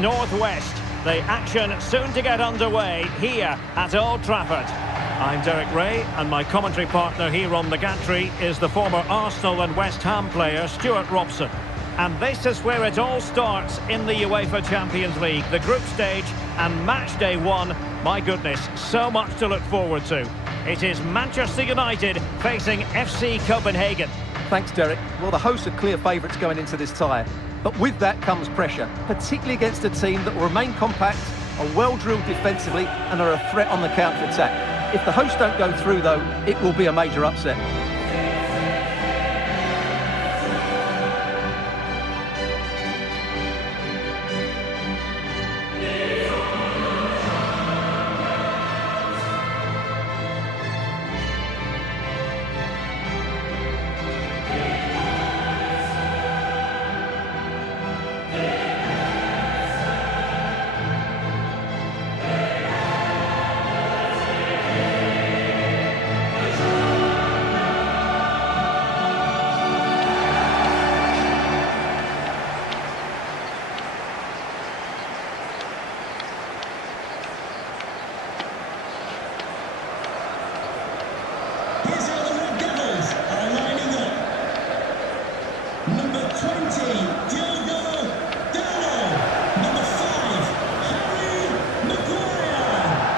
northwest. The action soon to get underway here at Old Trafford. I'm Derek Ray, and my commentary partner here on the gantry is the former Arsenal and West Ham player Stuart Robson. And this is where it all starts in the UEFA Champions League, the group stage and match day 1. My goodness, so much to look forward to. It is Manchester United facing FC Copenhagen. Thanks, Derek. Well, the hosts are clear favourites going into this tie. But with that comes pressure, particularly against a team that will remain compact, are well-drilled defensively and are a threat on the counter-attack. If the hosts don't go through, though, it will be a major upset.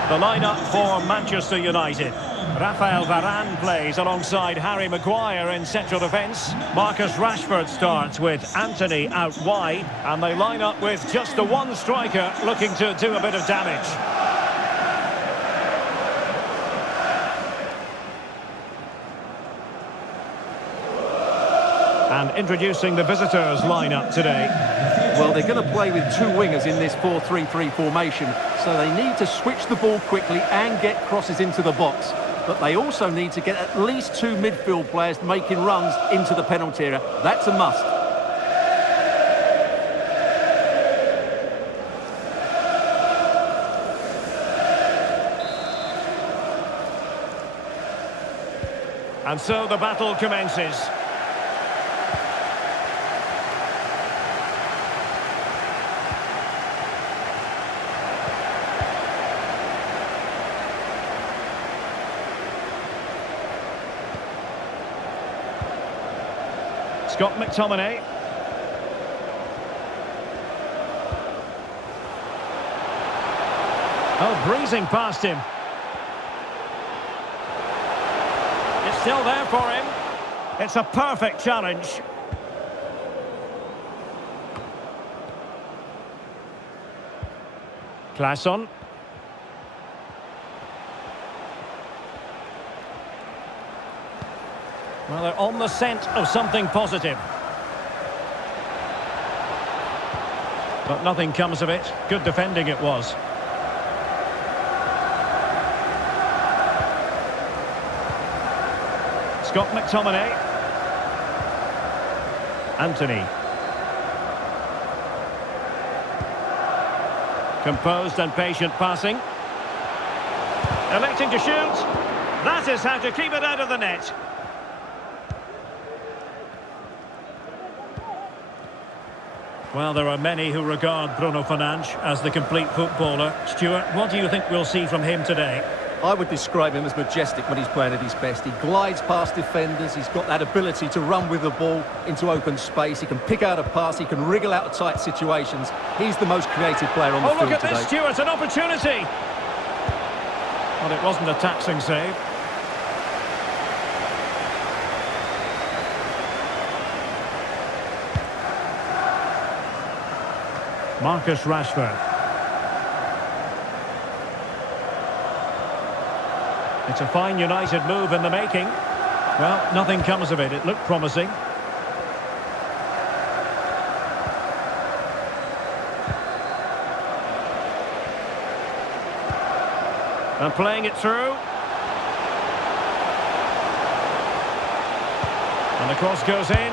The lineup for Manchester United. Rafael Varane plays alongside Harry Maguire in central defence. Marcus Rashford starts with Antony out wide. And they line up with just the one striker looking to do a bit of damage. And introducing the visitors lineup today. Well, they're going to play with two wingers in this 4-3-3 formation, so they need to switch the ball quickly and get crosses into the box. But they also need to get at least two midfield players making runs into the penalty area. That's a must. And so the battle commences. Scott McTominay. Oh, breezing past him. It's still there for him. It's a perfect challenge. Claesson. Well, they're on the scent of something positive. But nothing comes of it. Good defending it was. Scott McTominay. Antony. Composed and patient passing. Electing to shoot. That is how to keep it out of the net. Well, there are many who regard Bruno Fernandes as the complete footballer. Stuart, what do you think we'll see from him today? I would describe him as majestic when he's playing at his best. He glides past defenders. He's got that ability to run with the ball into open space. He can pick out a pass. He can wriggle out of tight situations. He's the most creative player on the field today. Oh, look at this, Stuart, an opportunity! Well, it wasn't a taxing save. Marcus Rashford. It's a fine United move in the making. Well, nothing comes of it. It looked promising. And playing it through. And the cross goes in.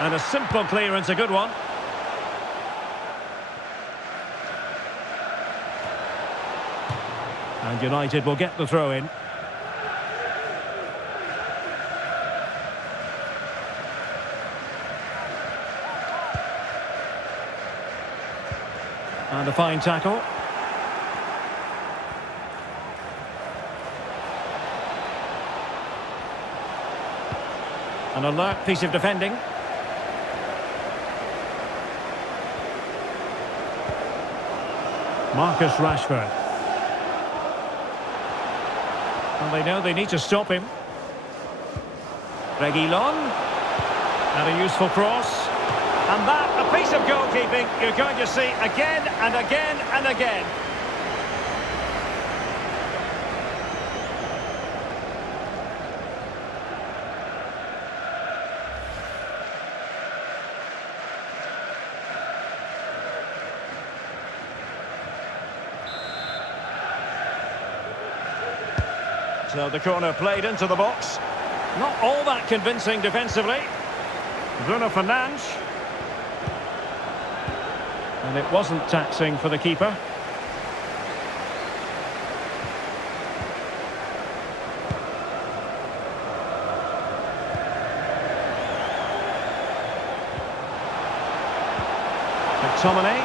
And a simple clearance, a good one. And United will get the throw-in. And a fine tackle. An alert piece of defending. Marcus Rashford. And they know they need to stop him. Reguilon. And a useful cross. And that, a piece of goalkeeping you're going to see again and again and again. So the corner played into the box. Not all that convincing defensively. Bruno Fernandes. And it wasn't taxing for the keeper. McTominay.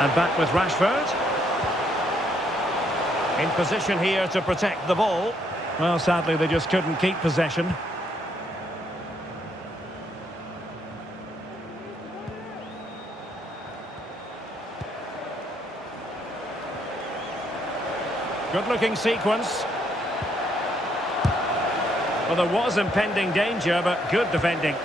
And back with Rashford. In position here to protect the ball. Well, sadly, they just couldn't keep possession. Good-looking sequence. Well, there was impending danger, but good defending.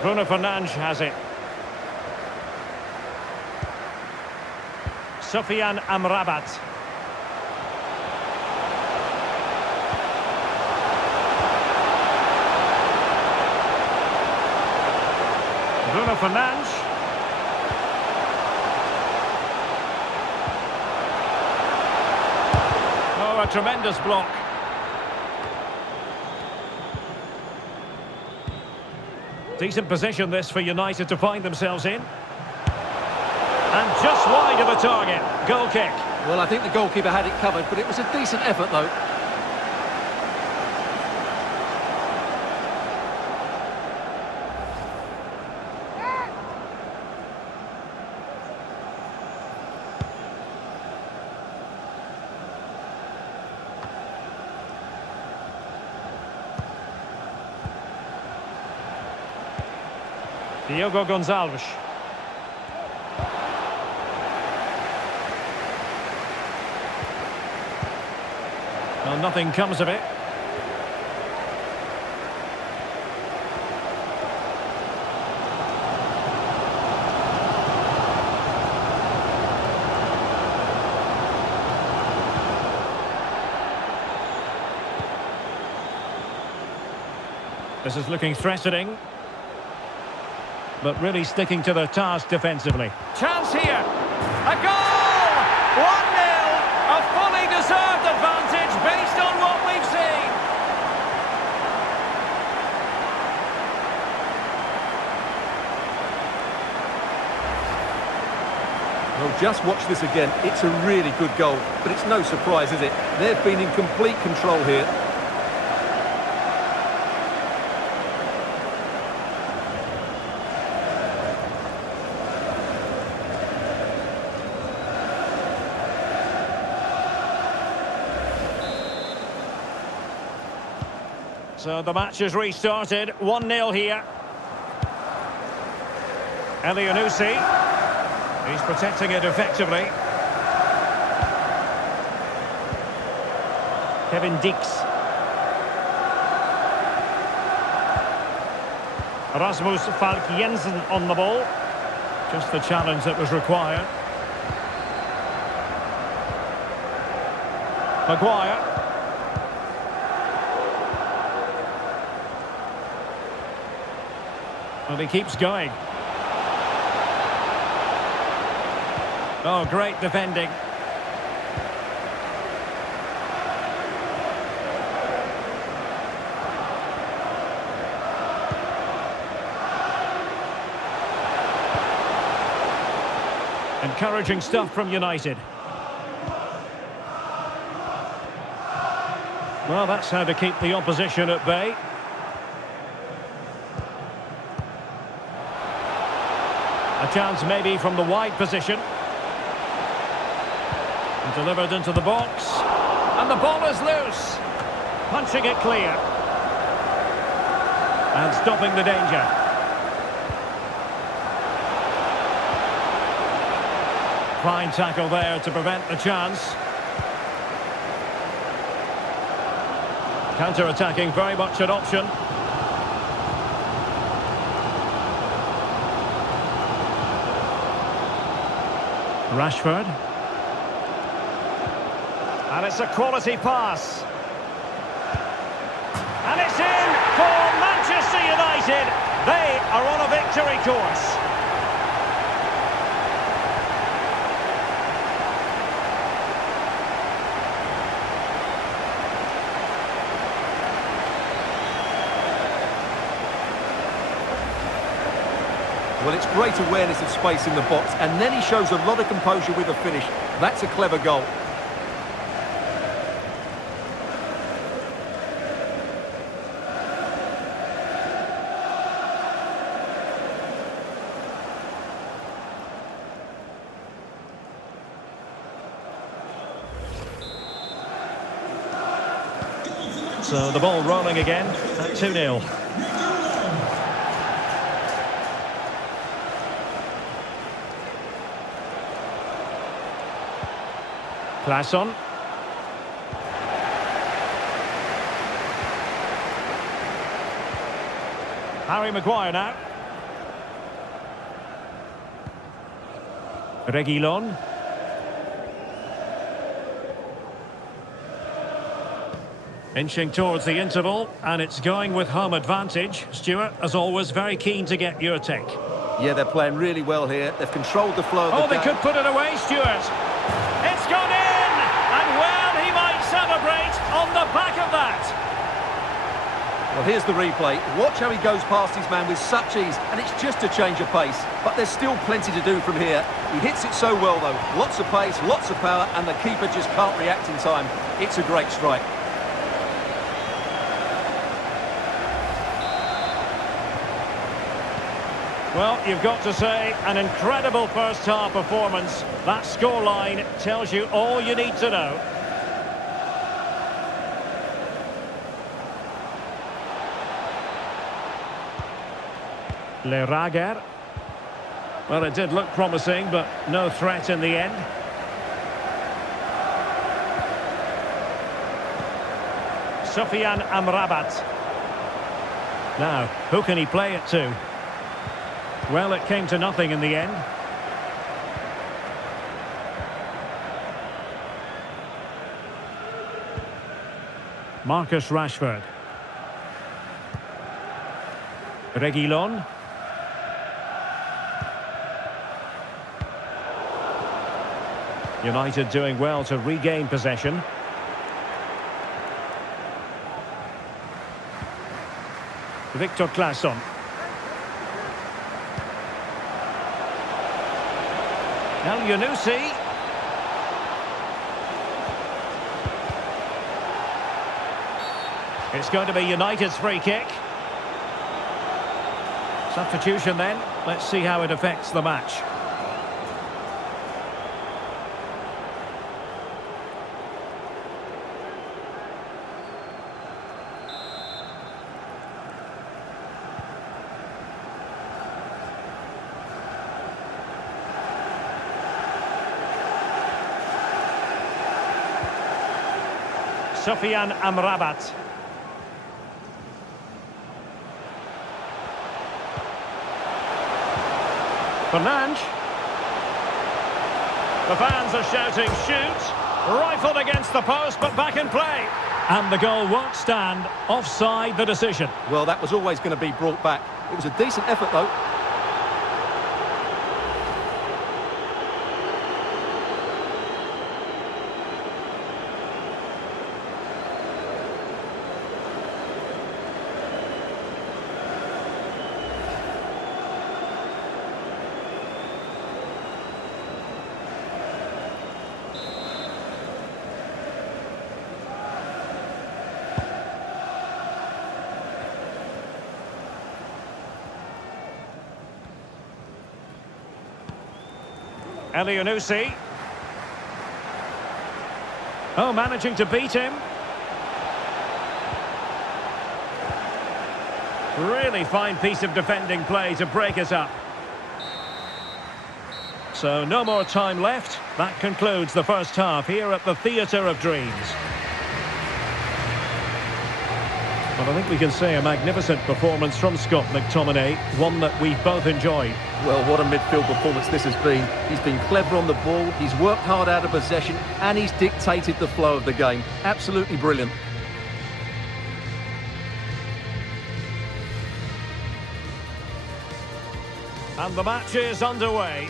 Bruno Fernandes has it. Sofiane Amrabat. Bruno Fernandes. Oh, a tremendous block. Decent position this for United to find themselves in. And just wide of the target. Goal kick. Well, I think the goalkeeper had it covered, but it was a decent effort, though. Diogo Gonçalves. Well, nothing comes of it. This is looking threatening, but really sticking to their task defensively. Chance here. A goal! 1-0. A fully deserved advantage based on what we've seen. Well, just watch this again. It's a really good goal, but it's no surprise, is it? They've been in complete control here. So the match has restarted, 1-0 here. Elyounoussi. He's protecting it effectively. Kevin Dix. Rasmus Falk Jensen on the ball. Just the challenge that was required. Maguire. Well, he keeps going. Oh, great defending. Encouraging stuff from United. Well, that's how to keep the opposition at bay. A chance maybe from the wide position. And delivered into the box. And the ball is loose. Punching it clear. And stopping the danger. Fine tackle there to prevent the chance. Counter-attacking, very much an option. Rashford. And it's a quality pass. And it's in for Manchester United. They are on a victory course. Well, it's great awareness of space in the box, and then he shows a lot of composure with the finish. That's a clever goal. So the ball rolling again at 2-0. Claesson. Harry Maguire now. Reguilon. Inching towards the interval, and it's going with home advantage. Stuart, as always, very keen to get your take. Yeah, they're playing really well here. They've controlled the flow of the game. Oh, they could put it away, Stuart. It's gone in! And, well, he might celebrate on the back of that. Well, here's the replay. Watch how he goes past his man with such ease, and it's just a change of pace. But there's still plenty to do from here. He hits it so well, though. Lots of pace, lots of power, and the keeper just can't react in time. It's a great strike. Well, you've got to say, an incredible first-half performance. That scoreline tells you all you need to know. Lerager. Well, it did look promising, but no threat in the end. Sofian Amrabat. Now, who can he play it to? Well, it came to nothing in the end. Marcus Rashford. Reguilon. United doing well to regain possession. Victor Claesson. El Yunusi. It's going to be United's free kick. Substitution then. Let's see how it affects the match. Sofian Amrabat. Fernandes. The fans are shouting, shoot. Rifled against the post, but back in play. And the goal won't stand. Offside the decision. Well, that was always going to be brought back. It was a decent effort, though. Elianusi. Oh, managing to beat him. Really fine piece of defending play to break us up. So no more time left. That concludes the first half here at the Theatre of Dreams. Well, I think we can say a magnificent performance from Scott McTominay, one that we've both enjoyed. Well, what a midfield performance this has been. He's been clever on the ball, he's worked hard out of possession, and he's dictated the flow of the game. Absolutely brilliant. And the match is underway.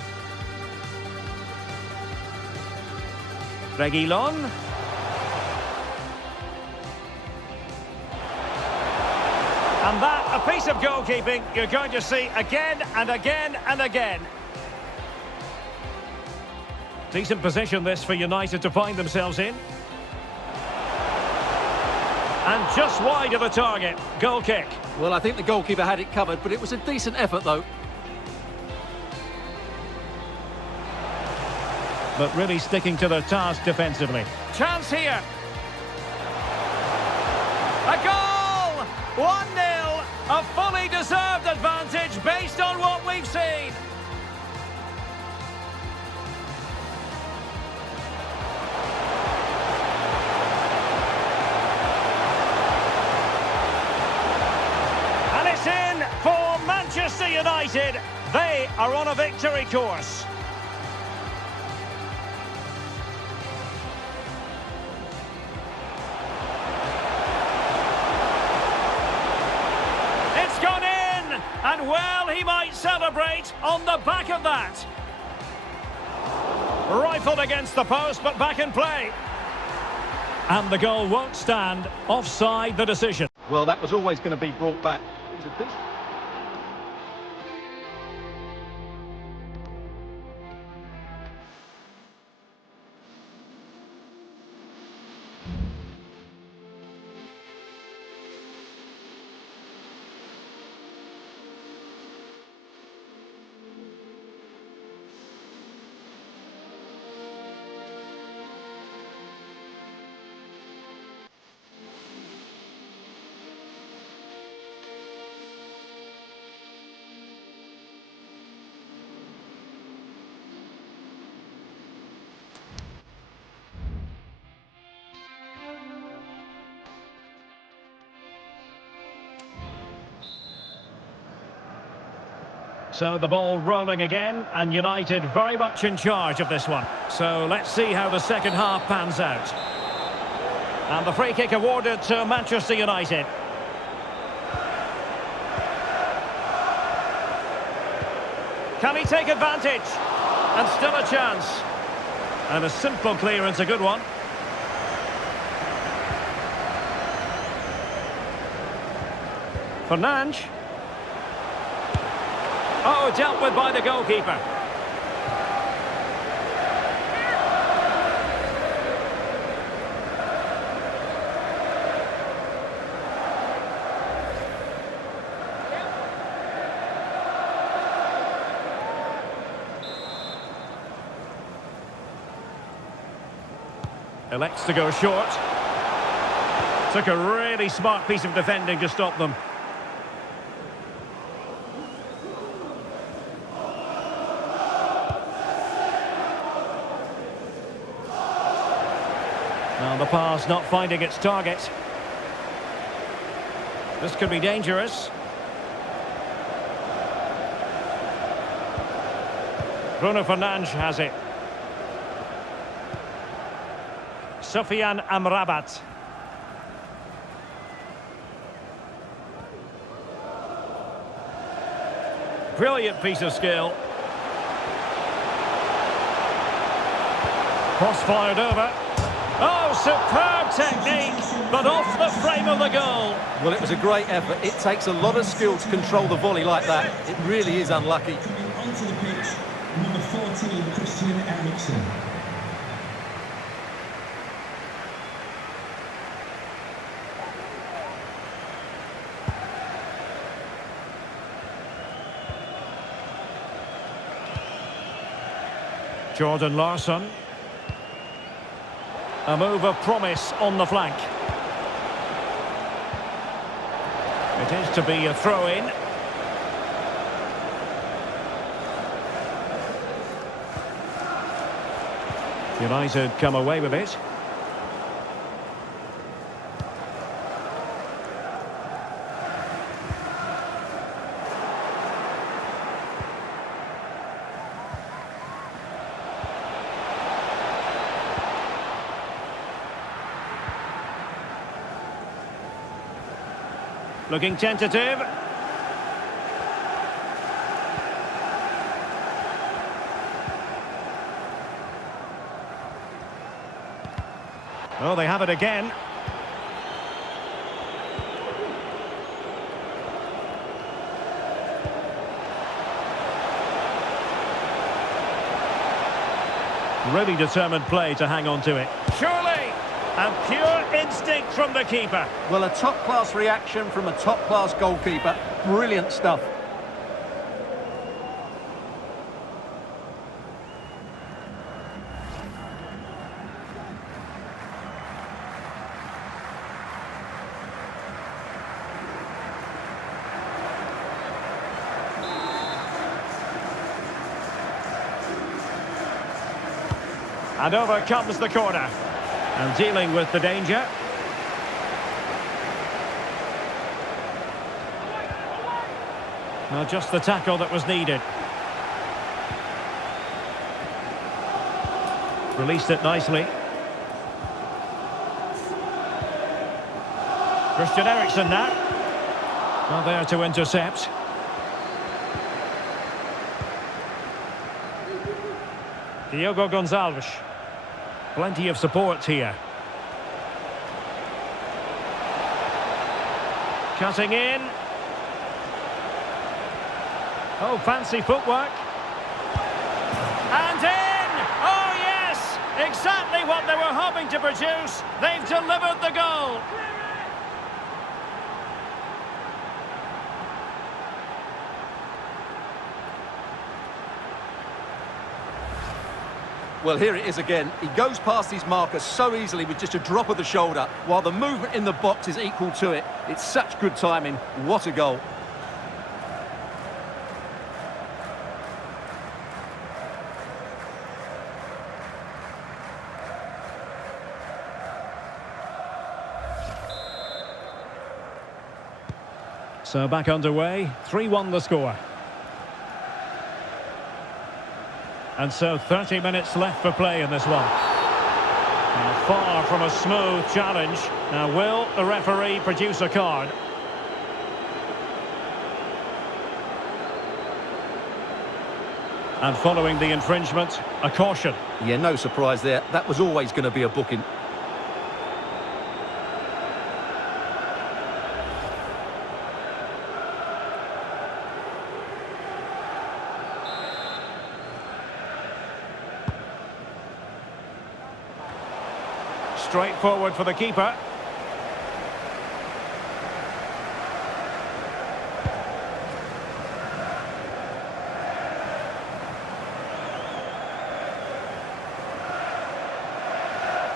Reguilon. And that, a piece of goalkeeping you're going to see again and again and again. Decent position this for United to find themselves in. And just wide of the target. Goal kick. Well, I think the goalkeeper had it covered, but it was a decent effort, though. But really sticking to their task defensively. Chance here. A goal! 1-0. A fully deserved advantage based on what we've seen. And it's in for Manchester United. They are on a victory course. And well, he might celebrate on the back of that. Rifled against the post, but back in play. And the goal won't stand. Offside the decision. Well, that was always going to be brought back. So the ball rolling again, and United very much in charge of this one. So let's see how the second half pans out. And the free kick awarded to Manchester United. Can he take advantage? And still a chance. And a simple clearance, a good one. Fernandes. Oh, dealt with by the goalkeeper. Elects to go short. Took a really smart piece of defending to stop them. Now the pass not finding its target. This could be dangerous. Bruno Fernandes has it. Sofiane Amrabat. Brilliant piece of skill. Cross fired over. Oh, superb technique, but off the frame of the goal. Well, it was a great effort. It takes a lot of skill to control the volley like that. It really is unlucky. Onto the pitch, number 14, Christian Eriksen. Jordan Larsson. A move of promise on the flank. It is to be a throw-in. United come away with it. Looking tentative. Oh, they have it again. Really determined play to hang on to it. Surely! And pure instinct from the keeper. Well, a top-class reaction from a top-class goalkeeper. Brilliant stuff. And over comes the corner. And dealing with the danger. Well, just the tackle that was needed. Released it nicely. Christian Eriksen now. Not there to intercept. Diogo Gonçalves. Plenty of support here. Cutting in. Oh, fancy footwork. And in! Oh, yes! Exactly what they were hoping to produce. They've delivered the goal. Well, here it is again. He goes past his marker so easily with just a drop of the shoulder, while the movement in the box is equal to it. It's such good timing. What a goal. So back underway, 3-1 the score. And so 30 minutes left for play in this one. Now, far from a smooth challenge. Now, will the referee produce a card? And following the infringement, a caution. Yeah, no surprise there. That was always going to be a booking. Straightforward for the keeper.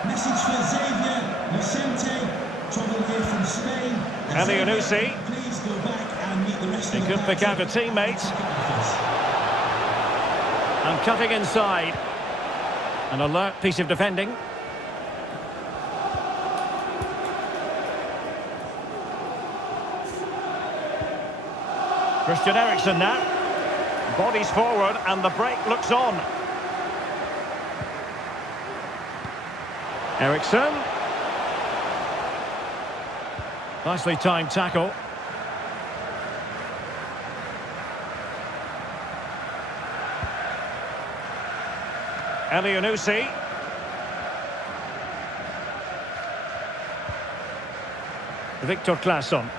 Message for Xavier Vicente, travelling here from Spain. Elianusi. Please go back and meet the rest He of could the pick out a teammate. And cutting inside. An alert piece of defending. Christian Eriksen now. Bodies forward and the break looks on. Eriksen. Nicely timed tackle. Elianusi. Victor Claesson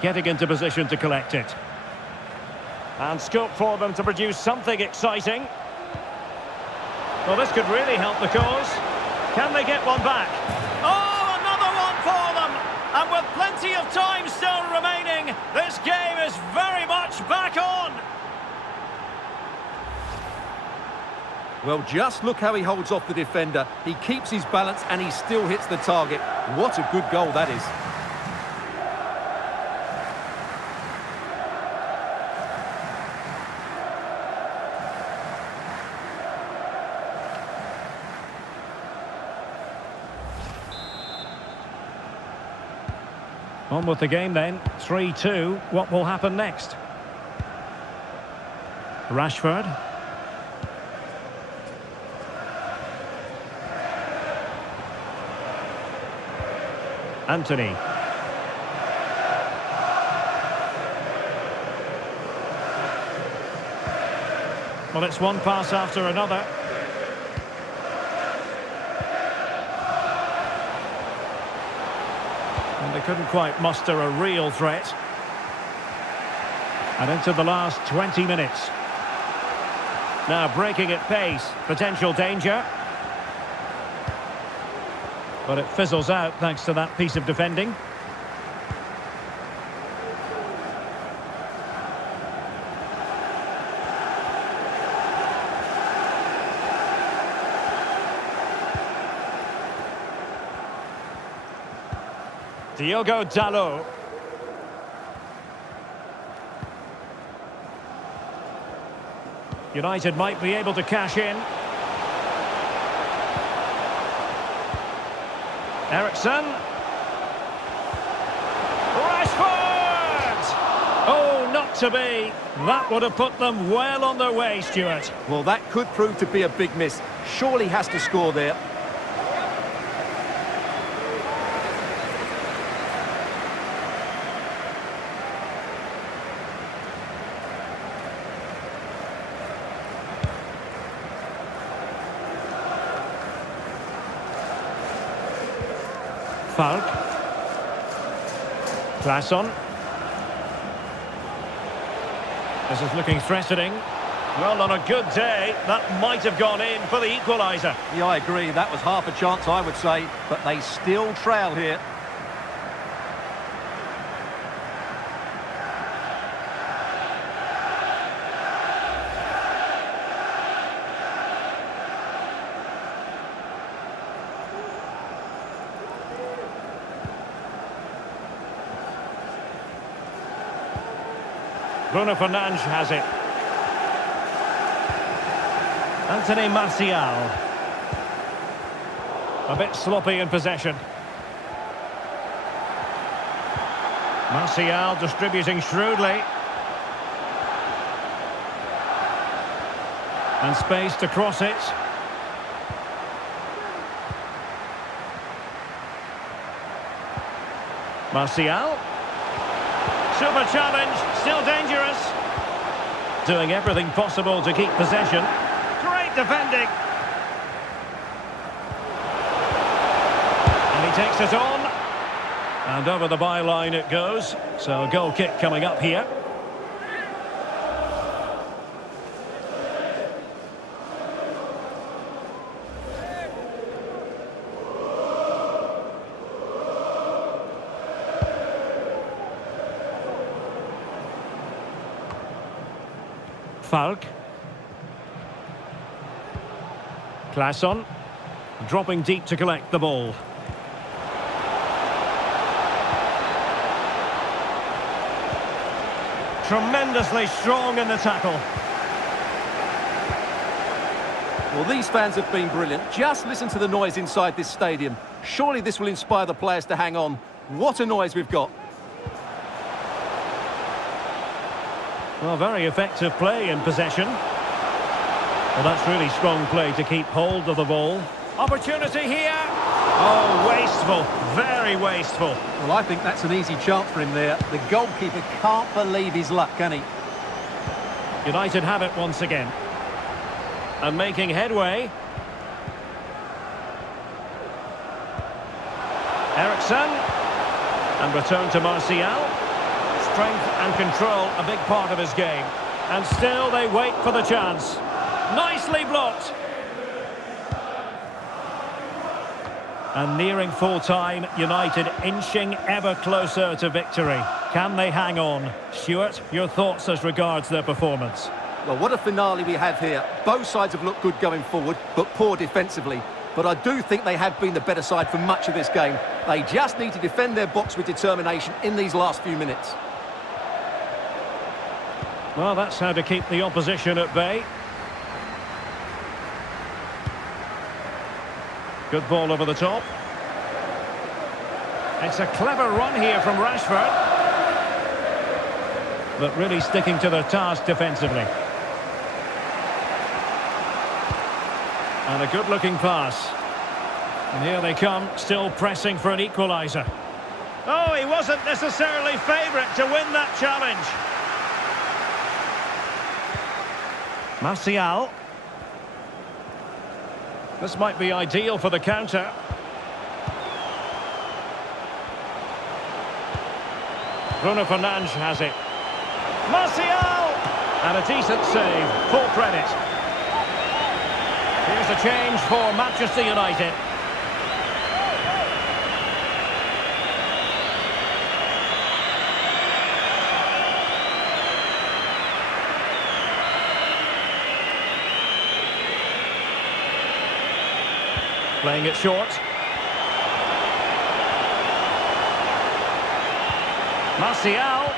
getting into position to collect it. And scope for them to produce something exciting. Well, this could really help the cause. Can they get one back? Oh, another one for them! And with plenty of time still remaining, this game is very much back on! Well, just look how he holds off the defender. He keeps his balance and he still hits the target. What a good goal that is. On with the game then, 3-2. What will happen next? Rashford. Anthony. Well, it's one pass after another. And they couldn't quite muster a real threat. And into the last 20 minutes. Now breaking at pace, potential danger. But it fizzles out thanks to that piece of defending. Diogo Dalot. United might be able to cash in. Eriksen. Rashford! Oh, not to be. That would have put them well on their way, Stuart. Well, that could prove to be a big miss. Surely has to score there. Falk. Claesson. This is looking threatening. Well, on a good day, that might have gone in for the equaliser. Yeah, I agree. That was half a chance, I would say. But they still trail here. Bruno Fernandes has it. Anthony Martial. A bit sloppy in possession. Martial distributing shrewdly. And space to cross it. Martial. Super challenge, still dangerous. Doing everything possible to keep possession. Great defending. And he takes it on. And over the byline it goes. So a goal kick coming up here. Falk. Claesson. Dropping deep to collect the ball. Tremendously strong in the tackle. Well, these fans have been brilliant. Just listen to the noise inside this stadium. Surely this will inspire the players to hang on. What a noise we've got. Well, very effective play in possession. Well, that's really strong play to keep hold of the ball. Opportunity here. Oh, wasteful. Very wasteful. Well, I think that's an easy chance for him there. The goalkeeper can't believe his luck, can he? United have it once again. And making headway. Eriksen. And return to Martial. Strength and control, a big part of his game. And still they wait for the chance. Nicely blocked. And nearing full time, United inching ever closer to victory. Can they hang on? Stuart, your thoughts as regards their performance? Well, what a finale we have here. Both sides have looked good going forward, but poor defensively. But I do think they have been the better side for much of this game. They just need to defend their box with determination in these last few minutes. Well, that's how to keep the opposition at bay. Good ball over the top. It's a clever run here from Rashford. But really sticking to their task defensively. And a good-looking pass. And here they come, still pressing for an equaliser. Oh, he wasn't necessarily favourite to win that challenge. Martial. This might be ideal for the counter. Bruno Fernandes has it. Martial! And a decent save. Full credit. Here's a change for Manchester United. Playing it short. Martial.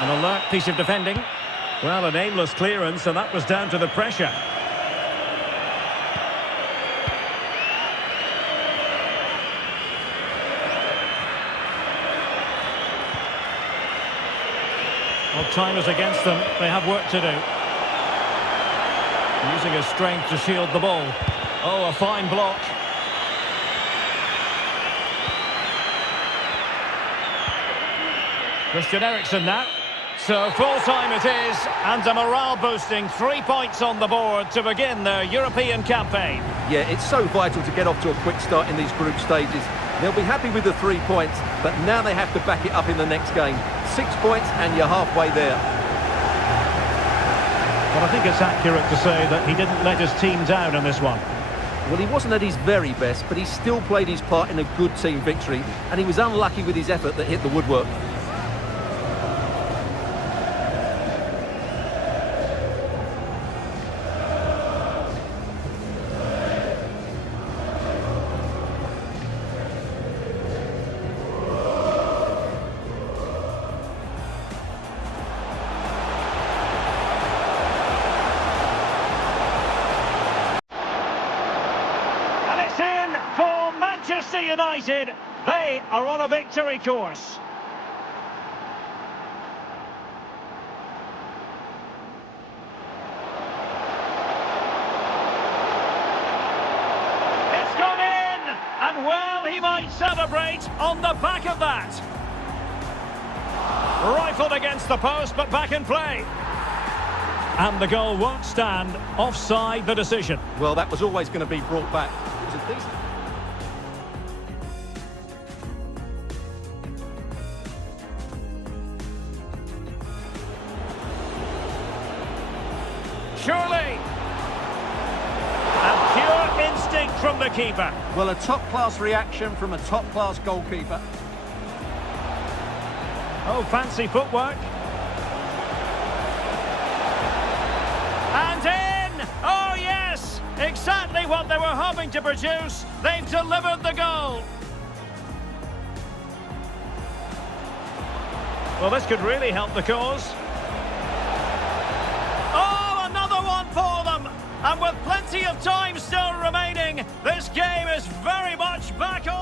An alert piece of defending. Well, an aimless clearance, and that was down to the pressure. Well, time is against them. They have work to do. Using his strength to shield the ball. Oh, a fine block. Christian Eriksen now. So full-time it is, and a morale-boosting 3 points on the board to begin their European campaign. Yeah, it's so vital to get off to a quick start in these group stages. They'll be happy with the 3 points, but now they have to back it up in the next game. 6 points and you're halfway there. Well, I think it's accurate to say that he didn't let his team down in this one. Well, he wasn't at his very best, but he still played his part in a good team victory, and he was unlucky with his effort that hit the woodwork. For Manchester United, they are on a victory course. It's gone in, and well, he might celebrate on the back of that. Rifled against the post, but back in play. And the goal won't stand. Offside the decision. Well, that was always going to be brought back. It was a decent... Surely. And pure instinct from the keeper. Well, a top-class reaction from a top-class goalkeeper. Oh, fancy footwork. And in! Oh, yes! Exactly what they were hoping to produce. They've delivered the goal. Well, this could really help the cause. Oh, another one for them. And with plenty of time still remaining, this game is very much back on.